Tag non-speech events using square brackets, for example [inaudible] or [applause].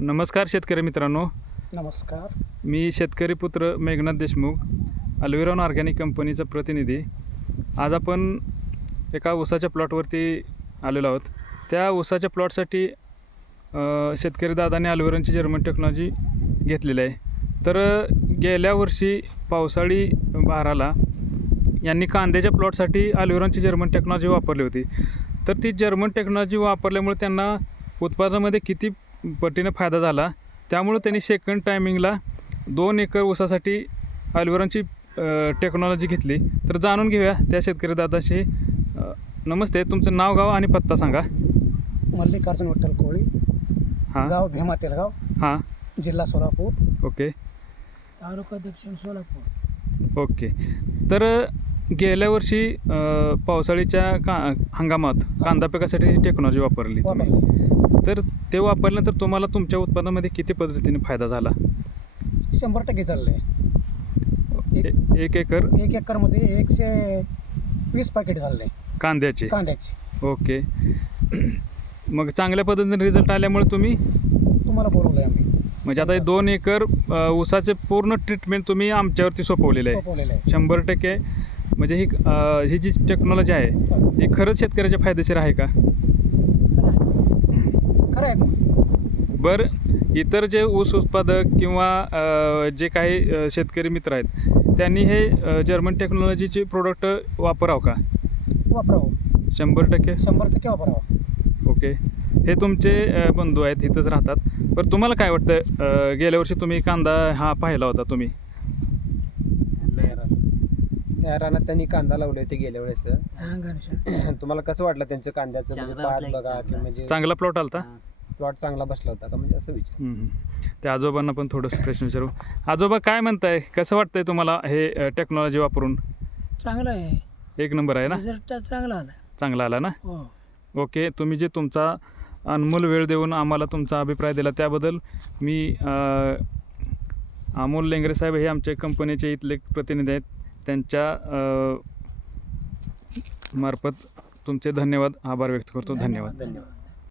नमस्कार शेतकरी मित्रांनो. नमस्कार. मी शेतकरी पुत्र मेघनाथ देशमुख अल्विरॉन ऑर्गॅनिक कंपनीचा प्रतिनिधी. आज आपण एका ऊसाच्या प्लॉटवरती आलेलो आहोत. त्या ऊसाच्या प्लॉटसाठी शेतकरी दादाने अल्विरॉनची जर्मन टेक्नॉलॉजी घेतलेली आहे. तर गेल्या वर्षी पावसाळी बहाराला यांनी कांद्याच्या प्लॉटसाठी अल्विरॉनची जर्मन टेक्नॉलॉजी वापरली होती. तर ती जर्मन टेक्नॉलॉजी वापरल्यामुळे त्यांना उत्पादनामध्ये किती पटीने फायदा झाला. त्यामुळे त्यांनी सेकंड टायमिंगला दोन एकर ऊसासाठी अल्विरॉनची टेक्नॉलॉजी घेतली. तर जाणून घेऊया त्या शेतकरी दादाशी. नमस्ते. तुमचं नाव गाव आणि पत्ता सांगा. मल्लिकार्जुन विठ्ठल कोळी हां. गाव भीमा तेलगाव हां. जिल्हा सोलापूर. ओके. तालुका दक्षिण सोलापूर. ओके. तर गेल्या वर्षी अ, पावसाळीच्या का हंगामात कांदा पिकासाठी ही टेक्नॉलॉजी वापरली तुम्ही. तर ते वापरल्यानंतर तुम्हाला तुमच्या उत्पादनामध्ये किती पद्धतीने फायदा झाला? शंभर टक्के चालले ए- एक एकर? एक एकरमध्ये एकशे वीस पॅकेट झाले. कांद्याचे? कांद्याचे. ओके. मग चांगल्या पद्धतीने रिझल्ट आल्यामुळे तुम्ही? तुम्हाला बोलवलंय आम्ही. म्हणजे आता हे दोन एकर अ, ऊसाचे पूर्ण ट्रीटमेंट तुम्ही आमच्यावरती सोपवलेलं आहे. सोपवलेलं आहे. शंभर टक्के. म्हणजे ही ही जी टेक्नॉलॉजी आहे ही खरंच शेतकऱ्याच्या फायदेशीर आहे का? खरं आहे? बरं इतर जे ऊस उत्पादक किंवा जे काही शेतकरी मित्र आहेत त्यांनी हे जर्मन टेक्नॉलॉजीचे प्रोडक्ट वापरावं का? वापरावं. शंभर टक्के? शंभर टक्के वापरावं. ओके. हे तुमचे बंधू आहेत इथंच राहतात. बरं तुम्हाला काय वाटतं गेल्या वर्षी तुम्ही कांदा हा पाहिला होता तुम्ही? त्या रानात त्यांनी कांदा लावले होते गेल्या वेळेस. [clears throat] तुम्हाला कसं वाटलं त्यांचं कांद्याचं? म्हणजे पात बघा म्हणजे चांगला प्लॉट आलता? प्लॉट चांगला बसला होता का? म्हणजे असं विचार. हम्म. त्या आजोबांना पण थोडंसं प्रश्न विचारू. आजोबा काय म्हणताय? कसं वाटतंय तुम्हाला हे टेक्नॉलॉजी वापरून? चांगलं आहे. एक नंबर आहे ना? रिझल्ट चांगला आला. चांगला आला ना? हो. ओके तुम्ही जे तुमचा अनमोल वेळ देऊन आम्हाला तुमचा अभिप्राय दिला त्याबद्दल मी अमोल लेंगरे साहेब हे आमच्या कंपनीचे इथले प्रतिनिधी आहेत. त्यांच्या मार्फत तुमचे धन्यवाद आभार व्यक्त करतो. धन्यवाद. धन्यवाद.